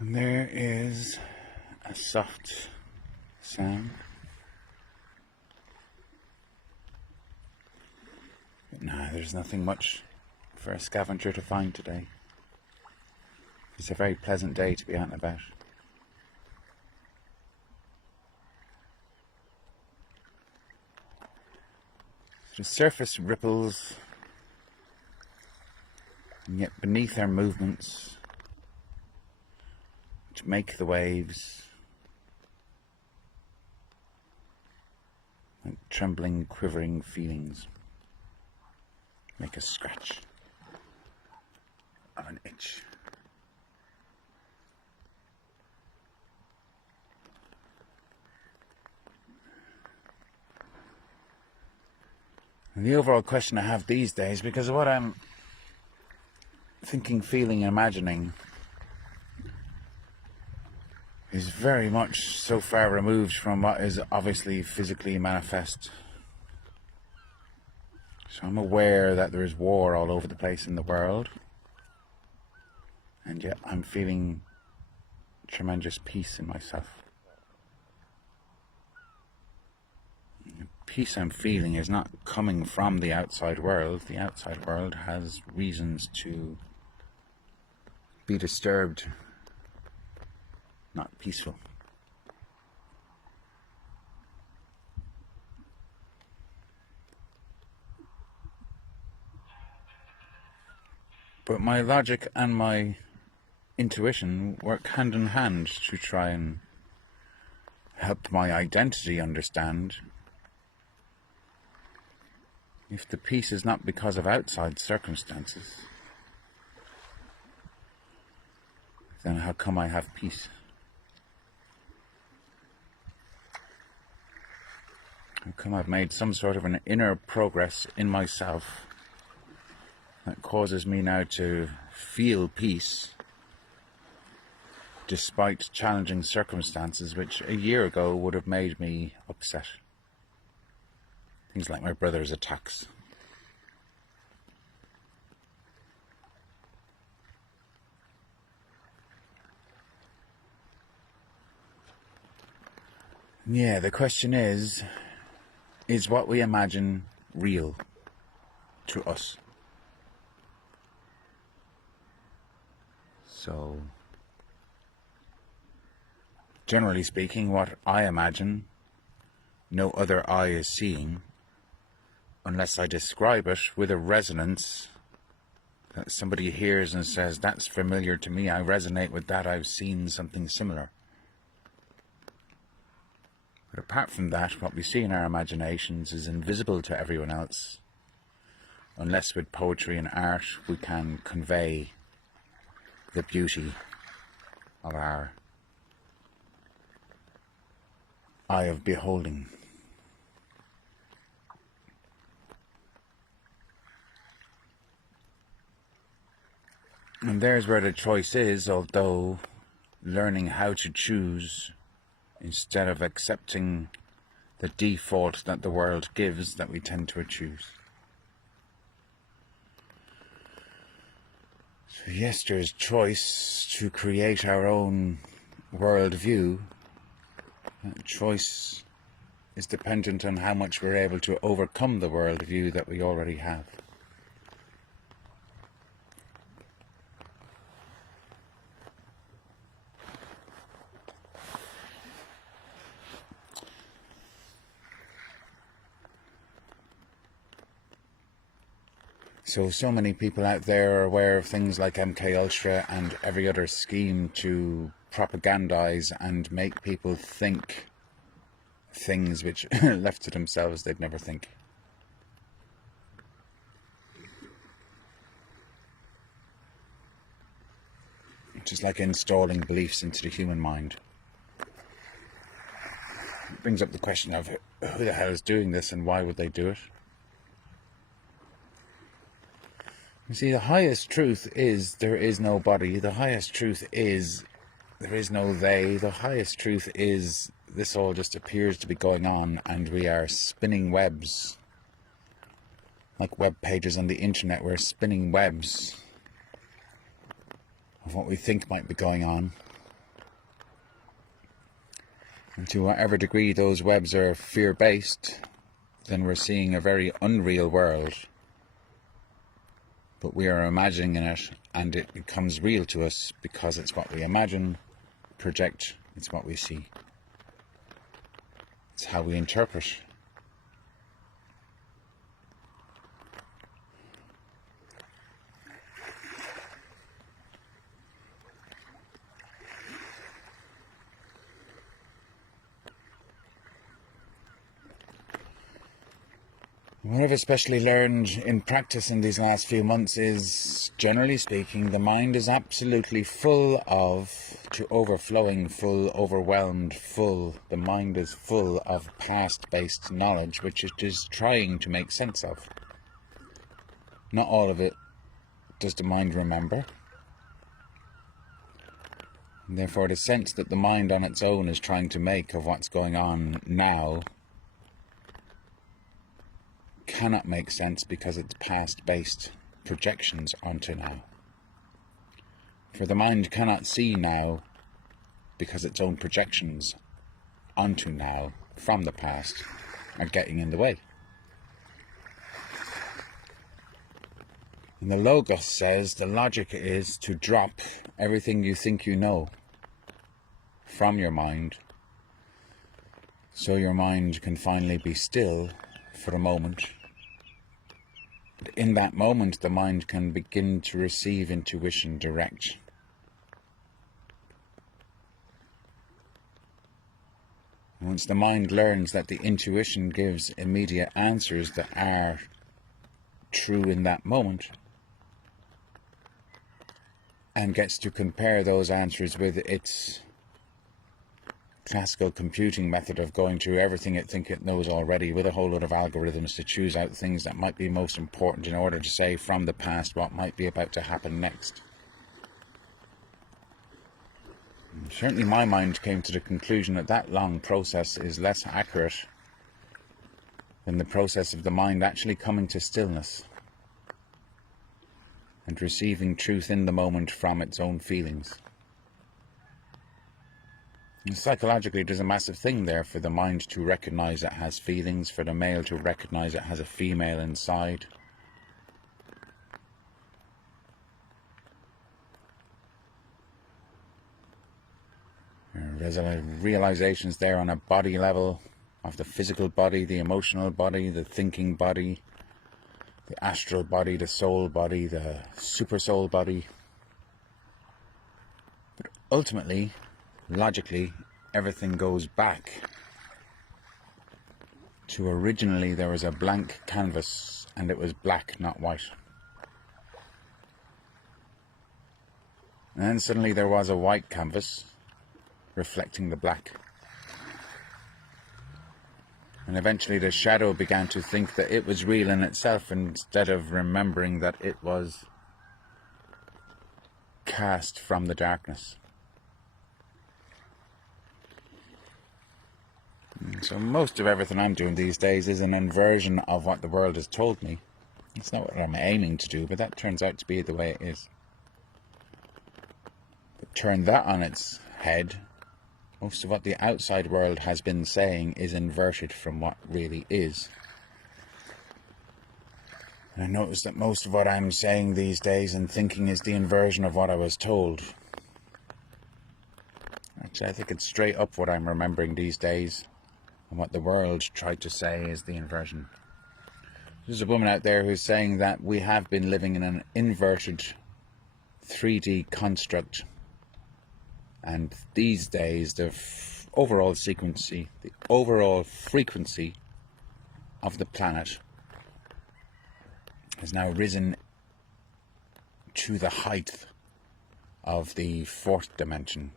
And there is a soft sound. But no, there's nothing much for a scavenger to find today. It's a very pleasant day to be out and about. The surface ripples, and yet beneath our movements, which make the waves, like trembling, quivering feelings, make a scratch of an itch. And the overall question I have these days, because of what I'm thinking, feeling, and imagining, is very much so far removed from what is obviously physically manifest. So I'm aware that there is war all over the place in the world, and yet I'm feeling tremendous peace in myself. Peace I'm feeling is not coming from the outside world. The outside world has reasons to be disturbed, not peaceful. But my logic and my intuition work hand in hand to try and help my identity understand. If the peace is not because of outside circumstances, then how come I have peace? How come I've made some sort of an inner progress in myself that causes me now to feel peace despite challenging circumstances which a year ago would have made me upset? Things like my brother's attacks. Yeah, the question is what we imagine real to us? So, generally speaking, what I imagine, no other eye is seeing, unless I describe it with a resonance that somebody hears and says, that's familiar to me, I resonate with that, I've seen something similar. But apart from that, what we see in our imaginations is invisible to everyone else, unless with poetry and art we can convey the beauty of our eye of beholding. And there's where the choice is, although learning how to choose instead of accepting the default that the world gives, that we tend to choose. So yes, there's choice to create our own worldview. That choice is dependent on how much we're able to overcome the worldview that we already have. So many people out there are aware of things like MK Ultra and every other scheme to propagandize and make people think things which, left to themselves, they'd never think. Just like installing beliefs into the human mind. It brings up the question of who the hell is doing this and why would they do it? You see, the highest truth is there is no body. The highest truth is there is no they. The highest truth is this all just appears to be going on and we are spinning webs. Like web pages on the internet, we're spinning webs of what we think might be going on. And to whatever degree those webs are fear-based, then we're seeing a very unreal world. But we are imagining it, and it becomes real to us because it's what we imagine, project, it's what we see. It's how we interpret. What I've especially learned in practice in these last few months is, generally speaking, the mind is absolutely full of, to overflowing full, overwhelmed full. The mind is full of past-based knowledge, which it is trying to make sense of. Not all of it does the mind remember. And therefore, the sense that the mind on its own is trying to make of what's going on now cannot make sense because it's past-based projections onto now. For the mind cannot see now because its own projections onto now from the past are getting in the way. And the Logos says the logic is to drop everything you think you know from your mind, so your mind can finally be still for a moment. And in that moment, the mind can begin to receive intuition direct. Once the mind learns that the intuition gives immediate answers that are true in that moment, and gets to compare those answers with its classical computing method of going through everything it thinks it knows already with a whole lot of algorithms to choose out things that might be most important in order to say from the past what might be about to happen next. And certainly my mind came to the conclusion that that long process is less accurate than the process of the mind actually coming to stillness and receiving truth in the moment from its own feelings. And psychologically, there's a massive thing there for the mind to recognize it has feelings, for the male to recognize it has a female inside. There's realizations there on a body level of the physical body, the emotional body, the thinking body, the astral body, the soul body, the super soul body. But ultimately, logically, everything goes back to originally there was a blank canvas and it was black, not white. And then suddenly there was a white canvas reflecting the black. And eventually the shadow began to think that it was real in itself instead of remembering that it was cast from the darkness. So most of everything I'm doing these days is an inversion of what the world has told me. It's not what I'm aiming to do, but that turns out to be the way it is. But turn that on its head, most of what the outside world has been saying is inverted from what really is. And I notice that most of what I'm saying these days and thinking is the inversion of what I was told. Actually, I think it's straight up what I'm remembering these days. And what the world tried to say is the inversion. There's a woman out there who's saying that we have been living in an inverted 3D construct. And these days, the overall frequency of the planet has now risen to the height of the fourth dimension,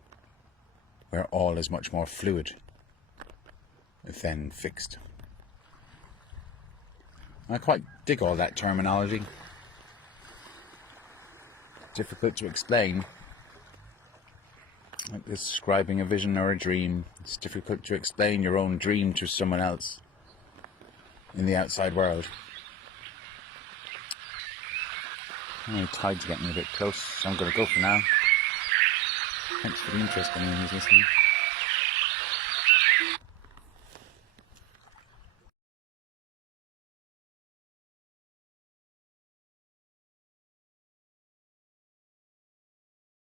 where all is much more fluid than fixed. I quite dig all that terminology. Difficult to explain, like describing a vision or a dream. It's difficult to explain your own dream to someone else in the outside world. The tide's getting a bit close, so I'm going to go for now. Thanks for the interest in me who's listening.